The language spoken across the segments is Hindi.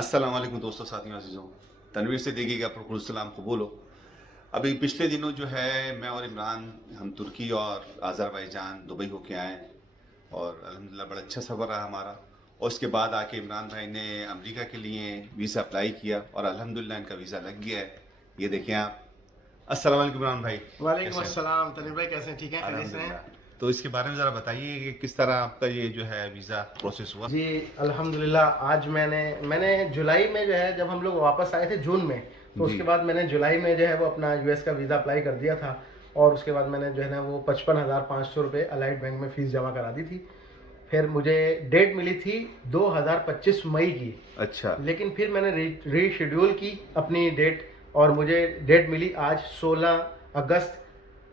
अस्सलाम वालेकुम दोस्तों, साथियों, अज़ीज़ों। तनवीर से देखिएगा प्रकुल सलाम कबूल हो। अभी पिछले दिनों जो है मैं और इमरान हम तुर्की और अज़रबैजान दुबई होके आए और अल्हम्दुलिल्लाह बड़ा अच्छा सफ़र रहा हमारा। और उसके बाद आके इमरान भाई ने अमेरिका के लिए वीज़ा अप्लाई किया और अल्हम्दुलिल्लाह इनका वीज़ा लग गया है। ये देखें आप। अस्सलाम वालेकुम इमरान भाई, वालेकुम कैसे हैं? अस्सलाम तनीर भाई, कैसे हैं? ठीक हैं, खैरियत से हैं? अल्हम्दुलिल्लाह। तो इसके बारे में ज़रा बताइए कि किस तरह आपका ये जो है वीज़ा प्रोसेस हुआ? जी अल्हम्दुलिल्लाह। आज मैंने जुलाई में जो है, जब हम लोग वापस आए थे जून में, तो जी। उसके बाद मैंने जुलाई में जो है वो अपना यूएस का वीज़ा अप्लाई कर दिया था। और उसके बाद मैंने जो है ना वो 55,500 रुपये अलाइड बैंक में फ़ीस जमा करा दी थी। फिर मुझे डेट मिली थी 2025 मई की। अच्छा। लेकिन फिर मैंने रीशेड्यूल की अपनी डेट, और मुझे डेट मिली आज 16 अगस्त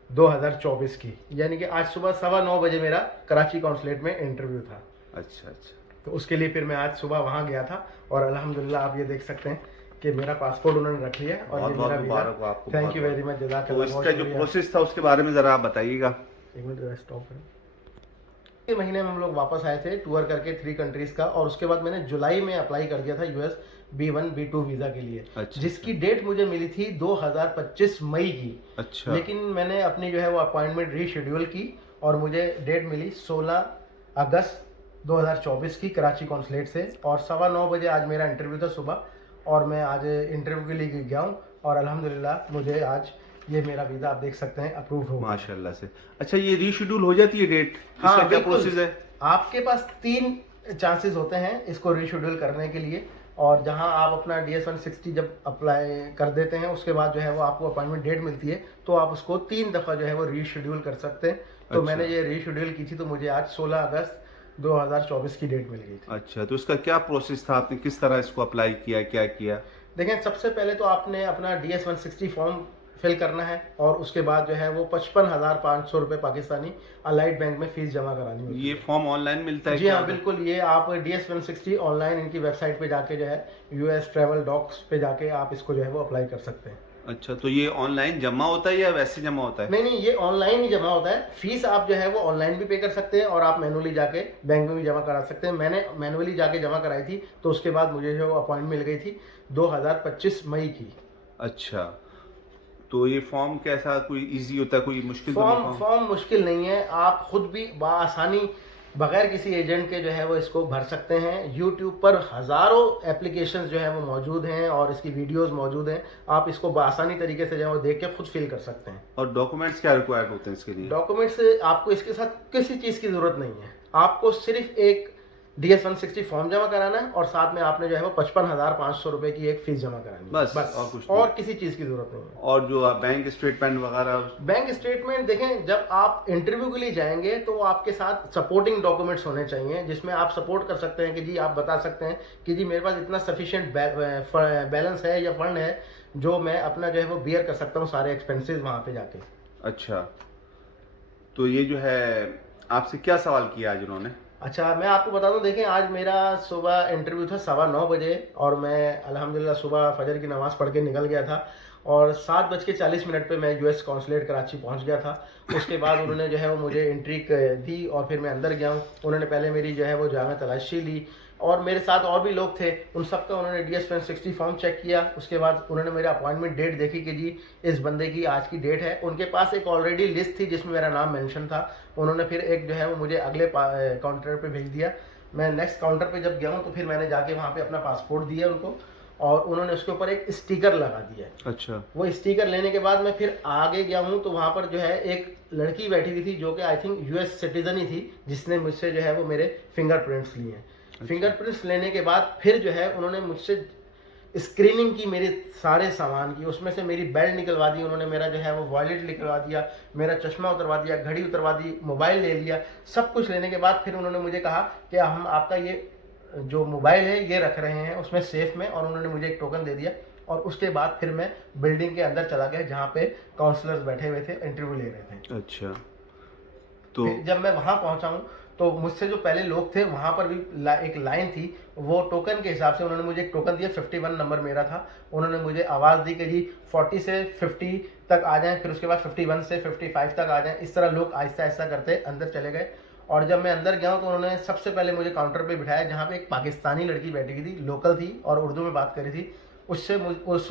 2024 की, यानी कि आज सुबह 9:15 बजे मेरा कराची कॉन्सुलेट में इंटरव्यू था। अच्छा, अच्छा। तो उसके लिए फिर मैं आज सुबह वहाँ गया था, और अल्हम्दुलिल्लाह आप ये देख सकते हैं कि मेरा पासपोर्ट उन्होंने रख लिया है और बहुत ये बहुत मेरा मुबारक हो वीज़ा। आपको, थैंक बहुत यू बहुत। वेरी मच, तो जज़ाकल्लाह, बहुत इसका जो शुक्रिया। प्रोसेस था उसके बारे में ज़रा आप बताइएगा। एक मिनट स्टॉप है। के महीने में हम लोग वापस आए थे टूर करके 3 कंट्रीज़ का, और उसके बाद मैंने जुलाई में अप्लाई कर दिया था यूएस B1 B2 वीज़ा के लिए, अच्छा, जिसकी अच्छा। डेट मुझे मिली थी 2025 मई की। अच्छा। लेकिन मैंने अपनी जो है वो अपॉइंटमेंट रीशेड्यूल की, और मुझे डेट मिली 16 अगस्त 2024 की कराची कॉन्सुलेट से, और 9:15 बजे आज मेरा इंटरव्यू था सुबह, और मैं आज इंटरव्यू के लिए गया हूँ, और अल्हम्दुलिल्लाह मुझे आज ये मेरा वीज़ा आप देख सकते हैं अप्रूव हो गया है। माशाल्लाह से। अच्छा, ये रीशेड्यूल हो जाती है डेट? इसका हाँ क्या बिल्कुल। प्रोसेस है? आपके पास 3 चांसेस होते हैं इसको रीशेड्यूल करने के लिए, और जहां आप अपना DS-160 जब अप्लाई कर देते हैं, उसके बाद जो है वो आपको अपॉइंटमेंट डेट मिलती है, तो आप उसको 3 दफ़ा जो है वो रीशेड्यूल कर सकते हैं। तो अच्छा। मैंने ये रीशेड्यूल की थी, तो मुझे आज 16 अगस्त 2024 की डेट मिल गई थी। अच्छा, तो इसका क्या प्रोसेस था? आपने किस तरह इसको अप्लाई किया, क्या किया? देखें, सबसे पहले तो आपने अपना DS-160 फॉर्म फिल करना है, और उसके बाद जो है वो 55,500 रुपये पाकिस्तानी अलाइड बैंक में फ़ीस जमा करानी होती ये है। फॉर्म ऑनलाइन मिलता है जी क्या हाँ, उधर? बिल्कुल। ये आप DS-160 ऑनलाइन इनकी वेबसाइट पे जाके जो है यूएस ट्रैवल डॉक्स पे जाके आप इसको जो है वो अप्लाई कर सकते हैं। अच्छा, तो ये ऑनलाइन जमा होता है या वैसे जमा होता है? नहीं नहीं, ये ऑनलाइन ही जमा होता है। फीस आप जो है वो ऑनलाइन भी पे कर सकते हैं, और आप मैनुअली जाके बैंक में भी जमा करा सकते हैं। मैंने मैनुअली जाके जमा कराई थी, तो उसके बाद मुझे जो अपॉइंटमेंट मिल गई थी 2025 मई की। अच्छा, तो ये फॉर्म कैसा, कोई इजी होता है, कोई मुश्किल तो नहीं फॉर्म फॉर्म? फॉर्म मुश्किल नहीं है, आप खुद भी बआसानी बगैर किसी एजेंट के जो है वो इसको भर सकते हैं। यूट्यूब पर हज़ारों एप्लीकेशंस जो है वो मौजूद हैं, और इसकी वीडियोस मौजूद हैं। आप इसको बआसानी तरीके से जो है वो देख के खुद फिल कर सकते हैं। और डॉक्यूमेंट्स क्या रिक्वायर्ड होते हैं इसके लिए? डॉक्यूमेंट्स आपको इसके साथ किसी चीज़ की ज़रूरत नहीं है। आपको सिर्फ एक DS-160 फॉर्म जमा कराना है, और साथ में आपने जो है वो 55,500 रुपये की एक फ़ीस जमा करानी है, बस, बस। और कुछ नहीं? और किसी चीज़ की ज़रूरत नहीं है। और जो बैंक स्टेटमेंट वगैरह? बैंक स्टेटमेंट देखें, जब आप इंटरव्यू के लिए जाएंगे तो आपके साथ सपोर्टिंग डॉक्यूमेंट्स होने चाहिए, जिसमें आप सपोर्ट कर सकते हैं कि जी, आप बता सकते हैं कि जी मेरे पास इतना सफिशिएंट बैलेंस है या फंड है, जो मैं अपना जो है वो बियर कर सकता हूँ सारे एक्सपेंसेस वहाँ पे जाके। अच्छा, तो ये जो है आपसे क्या सवाल किया आज उन्होंने? अच्छा, मैं आपको बता दूं, देखें, आज मेरा सुबह इंटरव्यू था 9:15 बजे, और मैं अल्हम्दुलिल्लाह सुबह फजर की नमाज़ पढ़ के निकल गया था, और 7:40 पे मैं यूएस कॉन्सुलेट कराची पहुंच गया था। उसके बाद उन्होंने जो है वो मुझे एंट्री दी, और फिर मैं अंदर गया हूं। उन्होंने पहले मेरी जो है वो जामा तलाशी ली, और मेरे साथ और भी लोग थे, उन सबका उन्होंने DS-160 फॉर्म चेक किया। उसके बाद उन्होंने मेरा अपॉइंटमेंट डेट देखी कि जी इस बंदे की आज की डेट है। उनके पास एक ऑलरेडी लिस्ट थी जिसमें मेरा नाम मेंशन था। उन्होंने फिर एक जो है वो मुझे अगले काउंटर पे भेज दिया। मैं नेक्स्ट काउंटर पे जब गया हूँ, तो फिर मैंने जाके वहाँ पे अपना पासपोर्ट दिया उनको, और उन्होंने उसके ऊपर एक स्टिकर लगा दिया। अच्छा। वो स्टिकर लेने के बाद मैं फिर आगे गया हूँ, तो वहाँ पर जो है एक लड़की बैठी हुई थी, जो कि आई थिंक यूएस सिटीजन ही थी, जिसने मुझसे जो है वो मेरे फिंगरप्रिंट्स लिए हैं। फिंगरप्रिंट्स लेने के बाद फिर जो है उन्होंने मुझसे स्क्रीनिंग की मेरे सारे सामान की। उसमें से मेरी बेल्ट निकलवा दी उन्होंने, मेरा जो है वो वॉलेट निकलवा दिया, मेरा चश्मा उतरवा दिया, घड़ी उतरवा दी, मोबाइल ले लिया। सब कुछ लेने के बाद फिर उन्होंने मुझे कहा कि हम आपका ये जो मोबाइल है ये रख रहे हैं उसमें सेफ में, और उन्होंने मुझे एक टोकन दे दिया। और उसके बाद फिर मैं बिल्डिंग के अंदर चला गया, जहाँ पे काउंसलर्स बैठे हुए थे, इंटरव्यू ले रहे थे। अच्छा, तो फिर जब मैं वहाँ पहुँचा हूँ, तो मुझसे जो पहले लोग थे वहाँ पर भी एक लाइन थी। वो टोकन के हिसाब से उन्होंने मुझे एक टोकन दिया, 51 नंबर मेरा था। उन्होंने मुझे आवाज़ दी कि जी 40 से 50 तक आ जाएं, फिर उसके बाद 51 से 55 तक आ जाएं। इस तरह लोग आहिस्ता आहिस्ता करते अंदर चले गए, और जब मैं अंदर गया हूँ तो उन्होंने सबसे पहले मुझे काउंटर पे बिठाया, जहाँ पे एक पाकिस्तानी लड़की बैठी हुई थी, लोकल थी और उर्दू में बात करी थी। उसने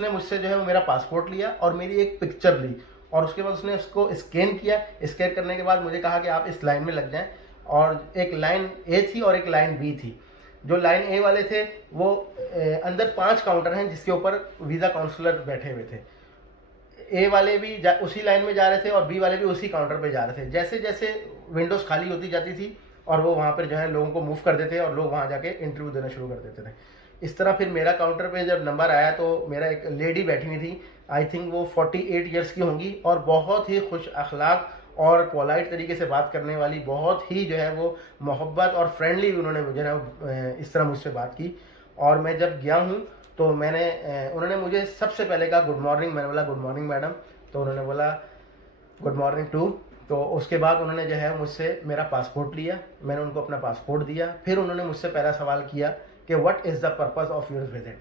मुझसे जो है वो मेरा पासपोर्ट लिया और मेरी एक पिक्चर ली, और उसके बाद उसने उसको स्कैन किया। स्कैन करने के बाद मुझे कहा कि आप इस लाइन में लग जाएं, और एक लाइन ए थी और एक लाइन बी थी। जो लाइन ए वाले थे वो अंदर 5 काउंटर हैं जिसके ऊपर वीज़ा काउंसलर बैठे हुए थे। ए वाले भी उसी लाइन में जा रहे थे और बी वाले भी उसी काउंटर पे जा रहे थे। जैसे जैसे विंडोज़ खाली होती जाती थी और वो वहाँ पर जो है लोगों को मूव कर देते और लोग वहाँ जाके इंटरव्यू देना शुरू कर देते थे। इस तरह फिर मेरा काउंटर पे जब नंबर आया तो मेरा एक लेडी बैठी हुई थी, आई थिंक वो 48 ईयर्स की होंगी, और बहुत ही खुश अखलाक और पोलाइट तरीके से बात करने वाली, बहुत ही जो है वो मोहब्बत और फ्रेंडली उन्होंने मुझे ना इस तरह मुझसे बात की। और मैं जब गया हूँ तो उन्होंने मुझे सबसे पहले कहा गुड मॉर्निंग। मैंने बोला गुड मॉर्निंग मैडम, तो उन्होंने बोला गुड मॉर्निंग टू। तो उसके बाद उन्होंने जो है मुझसे मेरा पासपोर्ट लिया, मैंने उनको अपना पासपोर्ट दिया। फिर उन्होंने मुझसे पहला सवाल किया कि what is the purpose of your visit.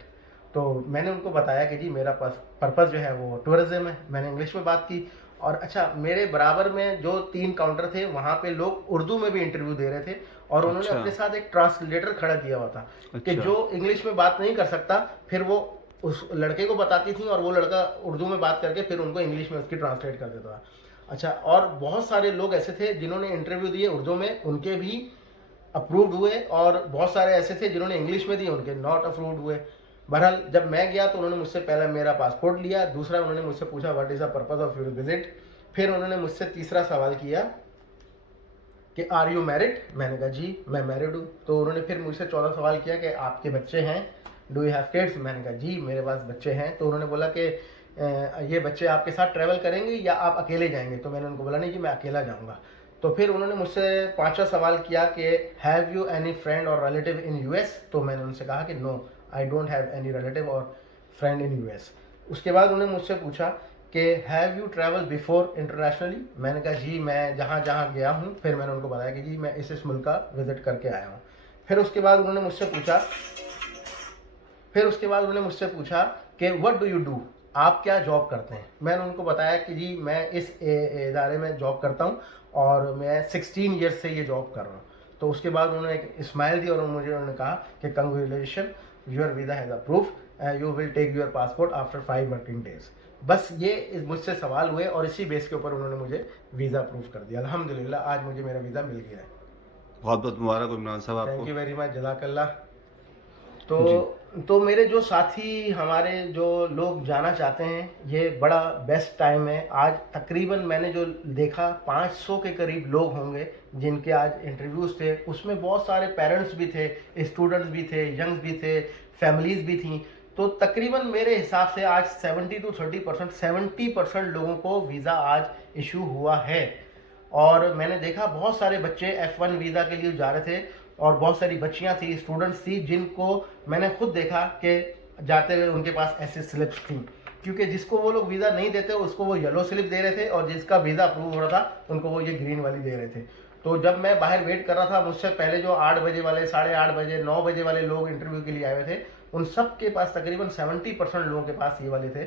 तो मैंने उनको बताया कि जी मेरा पर्पज़ जो है वो टूरिज़्म है। मैंने इंग्लिश में बात की। और अच्छा, मेरे बराबर में जो 3 काउंटर थे वहाँ पे लोग उर्दू में भी इंटरव्यू दे रहे थे, और उन्होंने अपने साथ एक ट्रांसलेटर खड़ा किया हुआ था कि जो इंग्लिश में बात नहीं कर सकता फिर वो उस लड़के को बताती थी और वो लड़का उर्दू में बात करके फिर उनको इंग्लिश में उसकी ट्रांसलेट कर देता था। अच्छा, और बहुत सारे लोग ऐसे थे जिन्होंने इंटरव्यू दिए उर्दू में, उनके भी अप्रूव्ड हुए, और बहुत सारे ऐसे थे जिन्होंने इंग्लिश में दिए, उनके नॉट अप्रूव्ड हुए। बहरहाल जब मैं गया तो उन्होंने मुझसे पहले मेरा पासपोर्ट लिया, दूसरा उन्होंने मुझसे पूछा what is the purpose of your visit. फिर उन्होंने मुझसे तीसरा सवाल किया कि आर यू मैरिड। मैंने कहा जी मैं मैरिड हूँ। तो उन्होंने फिर मुझसे चौथा सवाल किया कि आपके बच्चे हैं, डू यू हैव किड्स। मैंने कहा जी मेरे पास बच्चे हैं। तो उन्होंने बोला कि ये बच्चे आपके साथ ट्रैवल करेंगे या आप अकेले जाएंगे। तो मैंने उनको बोला नहीं जी मैं अकेला जाऊँगा। तो फिर उन्होंने मुझसे 5वां सवाल किया कि हैव यू एनी फ्रेंड और रिलेटिव इन यूएस। तो मैंने उनसे कहा कि no I don't have any relative और फ्रेंड इन यूएस। उसके बाद उन्होंने मुझसे पूछा कि have you travel before internationally. मैंने कहा जी मैं जहाँ जहाँ गया हूँ, फिर मैंने उनको बताया कि जी मैं इस मुल्क का विज़िट करके आया हूँ। फिर उसके बाद उन्होंने मुझसे पूछा कि व्हाट डू यू डू, आप क्या जॉब करते हैं। मैंने उनको बताया कि जी मैं इस इदारे में जॉब करता हूँ और मैं 16 ईयर्स से ये जॉब कर रहा हूँ। तो उसके बाद उन्होंने एक स्माइल दी और उन्होंने कहा कि congratulation, your visa has approved, you will take your passport after 5 working days. बस ये मुझसे सवाल हुए और इसी बेस के ऊपर उन्होंने मुझे वीज़ा अप्रूव कर दिया। अल्हम्दुलिल्लाह आज मुझे मेरा वीज़ा मिल गया है। बहुत बहुत मुबारक हो इमरान साहब आपको। थैंक यू वेरी मच, जज़ाकल्लाह। तो मेरे जो साथी, हमारे जो लोग जाना चाहते हैं, ये बड़ा बेस्ट टाइम है। आज तकरीबन मैंने जो देखा 500 के करीब लोग होंगे जिनके आज इंटरव्यूज़ थे। उसमें बहुत सारे पेरेंट्स भी थे, स्टूडेंट्स भी थे, यंग्स भी थे, फैमिलीज़ भी थी। तो तकरीबन मेरे हिसाब से आज 70% लोगों को वीज़ा आज इशू हुआ है। और मैंने देखा बहुत सारे बच्चे F1 वीज़ा के लिए जा रहे थे और बहुत सारी बच्चियां थी, स्टूडेंट्स थी, जिनको मैंने खुद देखा कि जाते हुए उनके पास ऐसी स्लिप्स थी, क्योंकि जिसको वो लोग वीज़ा नहीं देते उसको वो येलो स्लिप दे रहे थे और जिसका वीज़ा अप्रूव हो रहा था उनको वो ये ग्रीन वाली दे रहे थे। तो जब मैं बाहर वेट कर रहा था, मुझसे पहले जो 8 बजे वाले, 8:30 बजे, 9 बजे वाले लोग इंटरव्यू के लिए आए हुए थे, उन सब के पास तकरीबन 70% लोगों के पास ये वाले थे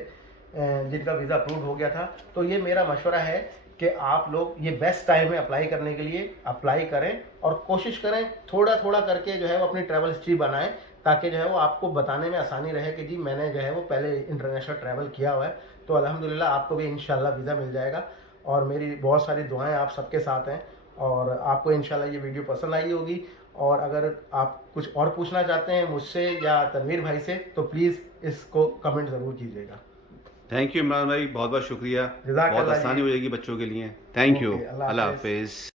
जिनका वीज़ा अप्रूव हो गया था। तो ये मेरा मशवरा है कि आप लोग, ये बेस्ट टाइम है अप्लाई करने के लिए, अप्लाई करें और कोशिश करें थोड़ा थोड़ा करके जो है वो अपनी ट्रैवल हिस्ट्री बनाएं, ताकि जो है वो आपको बताने में आसानी रहे कि जी मैंने जो है वो पहले इंटरनेशनल ट्रैवल किया हुआ है। तो अल्हम्दुलिल्लाह आपको भी इंशाल्लाह वीज़ा मिल जाएगा। और मेरी बहुत सारी दुआएं आप सबके साथ हैं और आपको इंशाल्लाह ये वीडियो पसंद आई होगी। और अगर आप कुछ और पूछना चाहते हैं मुझसे या तनवीर भाई से तो प्लीज़ इसको कमेंट ज़रूर कीजिएगा। थैंक यू इमरान भाई, बहुत बहुत शुक्रिया। बहुत आसानी हो जाएगी बच्चों के लिए। थैंक यू, अल्लाह हाफिज़।